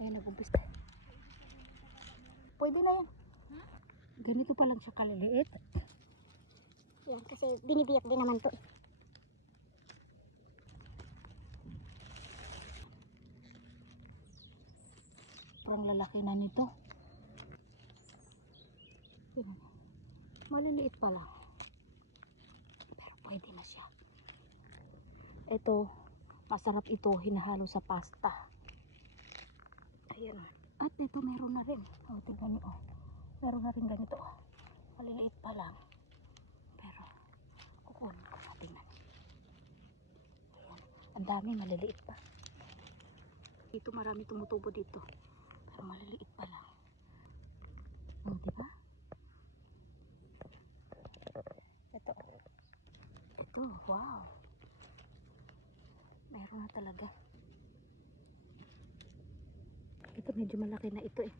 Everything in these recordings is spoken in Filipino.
Ayan, nag-umpis tayo. Pwede na yan. Ganito pa lang siya kaliliit. Yan, kasi binibiyak din naman to. Parang lalaki na nito. Maliliit pa lang. Pero pwede na siya. Ito, masarap ito, hinahalo sa pasta. Ayan. At ito meron na rin. O, tignan niyo. Meron na rin ganito. Maliliit pa lang. Pero, kukunin ko na. Tingnan. Ayan. Ang dami, maliliit pa. Dito marami tumutubo dito. Pero maliliit pa lang. O, diba? Ito. Ito, wow. Meron na talaga. Ito medyo malaki na ito eh.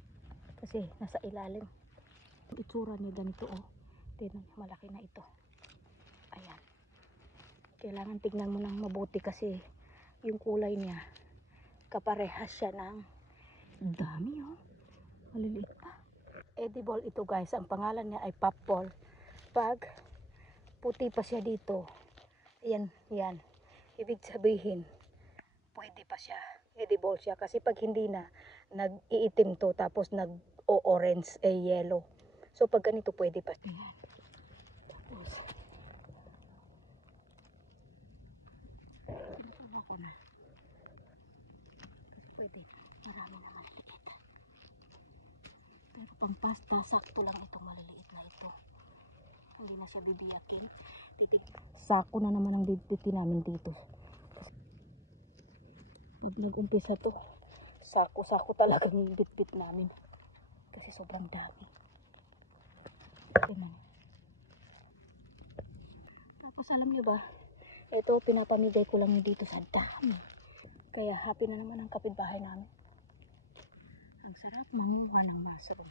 Kasi nasa ilalim. Ang itsura niya ganito oh. Tignan, malaki na ito. Ayan. Kailangan tignan mo nang mabuti kasi yung kulay niya kaparehas siya ng dami oh. Maliliit pa. Edible ito guys. Ang pangalan niya ay popball. Pag puti pa siya dito, yan, yan. Ibig sabihin, pwede pa siya. Edible siya. Kasi pag hindi na, nag-iitim to, tapos nag-o-orange, yellow. So pag ganito, pwede pa. Tapos, ako na. Pwede. Marami na maliliit. Pero pang pasta, sakto lang itong maliliit na ito. Hindi na siya bibiyakin. Sako na naman ang bitbitin namin dito. Nag-umpisa to. Sako-sako talaga yung bitbit namin. Kasi sobrang dami. Tingnan. Tapos alam nyo ba, ito pinapamigay ko lang dito sa dami. Kaya happy na naman ang kapitbahay namin. Ang sarap manguha ng mushroom.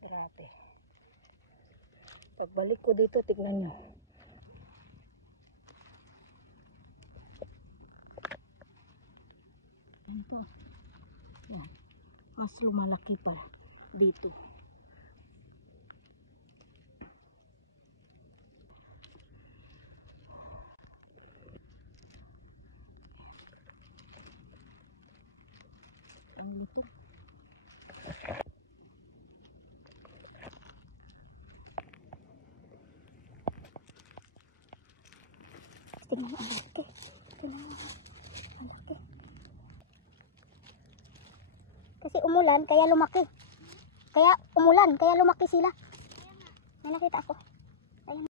Grabe. Pagbalik ko dito, tignan nyo. Ano pa? Yan. Mas lumalaki pa dito. Ang luto. Tingnan mo ang laki. Tingnan mo ang laki. Kasi umulan, kaya lumaki. Kaya umulan, kaya lumaki sila. May nakita ako.